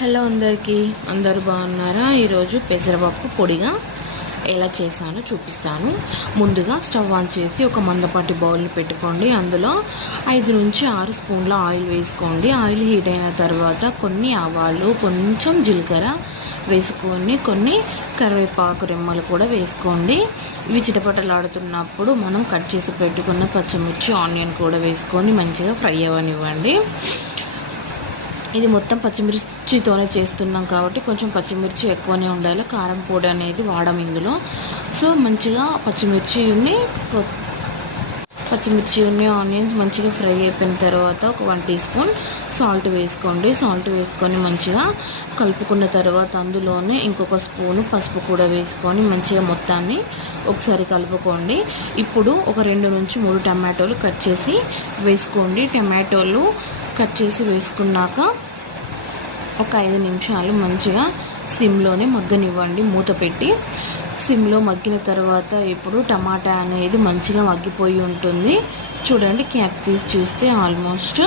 Hello అందరికీ, అందరూ బాగున్నారా? ఈరోజు పెసరపప్పు పొడిగా ఎలా చేశానో చూపిస్తాను. ముందుగా స్టవ్ ఆన్ చేసి ఒక మందపాటి బౌల్ పెట్టుకోండి. అందులో 5 నుంచి 6 స్పూన్ల ఆయిల్ వేసుకోండి. ఆయిల్ హీట్ అయిన తర్వాత కొన్ని ఆవాలు, కొంచెం జీలకర్ర వేసుకొని కొన్ని కరివేపాకు రెమ్మలు కూడా వేసుకోండి. ఇవి చిటపటలాడుతున్నప్పుడు మనం కట్ చేసి పెట్టుకున్న పచ్చిమిర్చి, ఆనియన్ కూడా వేసుకొని మంచిగా ఫ్రై అవ్వనివ్వండి. ఇది మొత్తం పచ్చిమిర్చితోనే చేస్తున్నాం కాబట్టి కొంచెం పచ్చిమిర్చి ఎక్కువనే ఉండాలి. కారం పొడి అనేది వాడడం ఇందులో. సో మంచిగా పచ్చిమిర్చి ఆనియన్స్ మంచిగా ఫ్రై అయిపోయిన తర్వాత ఒక 1 టీ స్పూన్ సాల్ట్ వేసుకోండి. సాల్ట్ వేసుకొని మంచిగా కలుపుకున్న తర్వాత అందులోనే ఇంకొక స్పూను పసుపు కూడా వేసుకొని మంచిగా మొత్తాన్ని ఒకసారి కలుపుకోండి. ఇప్పుడు ఒక 2 నుంచి 3 టమాటోలు కట్ చేసి వేసుకోండి. టమాటోలు కట్ చేసి వేసుకున్నాక ఒక 5 నిమిషాలు మంచిగా సిమ్లోనే మగ్గనివ్వండి. మూత పెట్టి సిమ్లో మగ్గిన తర్వాత ఇప్పుడు టమాటా అనేది మంచిగా మగ్గిపోయి ఉంటుంది. చూడండి, క్యాప్ తీసి చూస్తే ఆల్మోస్ట్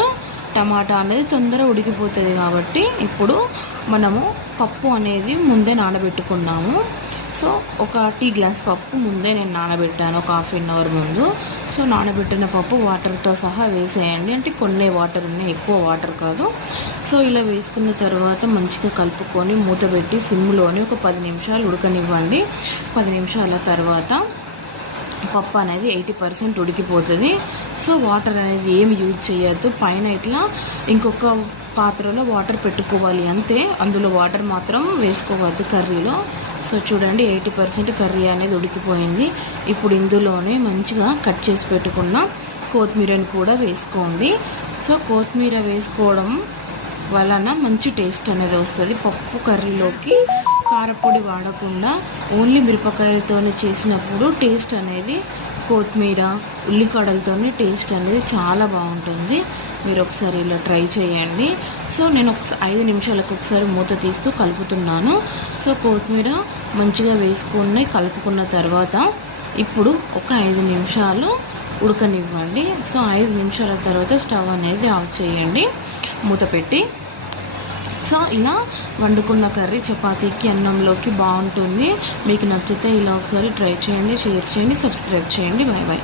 టమాటా అనేది తొందరగా ఉడికిపోతుంది. కాబట్టి ఇప్పుడు మనము పప్పు అనేది ముందే నానబెట్టుకున్నాము. సో ఒక టీ గ్లాస్ పప్పు ముందే నేను నానబెట్టాను, ఒక 1/2 అవర్ ముందు. సో నానబెట్టిన పప్పు వాటర్తో సహా వేసేయండి. అంటే కొన్ని వాటర్ ఉన్నాయి, ఎక్కువ వాటర్ కాదు. సో ఇలా వేసుకున్న తర్వాత మంచిగా కలుపుకొని మూత పెట్టి సిమ్లోని ఒక 10 నిమిషాలు ఉడకనివ్వండి. 10 నిమిషాల తర్వాత పప్పు అనేది 80% ఉడికిపోతుంది. సో వాటర్ అనేది ఏమి యూజ్ చేయొద్దు. పైన ఇట్లా ఇంకొక పాత్రలో వాటర్ పెట్టుకోవాలి అంతే. అందులో వాటర్ మాత్రం వేసుకోవద్దు కర్రీలో. సో చూడండి, 80% కర్రీ అనేది ఉడికిపోయింది. ఇప్పుడు ఇందులోనే మంచిగా కట్ చేసి పెట్టుకున్న కొత్తిమీరని కూడా వేసుకోండి. సో కొత్తిమీర వేసుకోవడం వలన మంచి టేస్ట్ అనేది వస్తుంది పప్పు కర్రీలోకి. కారపొడి వాడకుండా ఓన్లీ మిరపకాయలతోనే చేసినప్పుడు టేస్ట్ అనేది కొత్తిమీర, ఉల్లికాడలతోనే టేస్ట్ అనేది చాలా బాగుంటుంది. మీరు ఒకసారి ఇలా ట్రై చేయండి. సో నేను 5 నిమిషాలకు ఒకసారి మూత తీస్తూ కలుపుతున్నాను. సో కొత్తిమీర మంచిగా వేసుకుని కలుపుకున్న తర్వాత ఇప్పుడు ఒక 5 నిమిషాలు ఉడకనివ్వండి. సో 5 నిమిషాల తర్వాత స్టవ్ అనేది ఆఫ్ చేయండి మూత పెట్టి. సో ఇలా వండుకున్న కర్రీ చపాతీకి, అన్నంలోకి బాగుంటుంది. మీకు నచ్చితే ఇలా ఒకసారి ట్రై చేయండి, షేర్ చేయండి, సబ్స్క్రైబ్ చేయండి. Bye bye.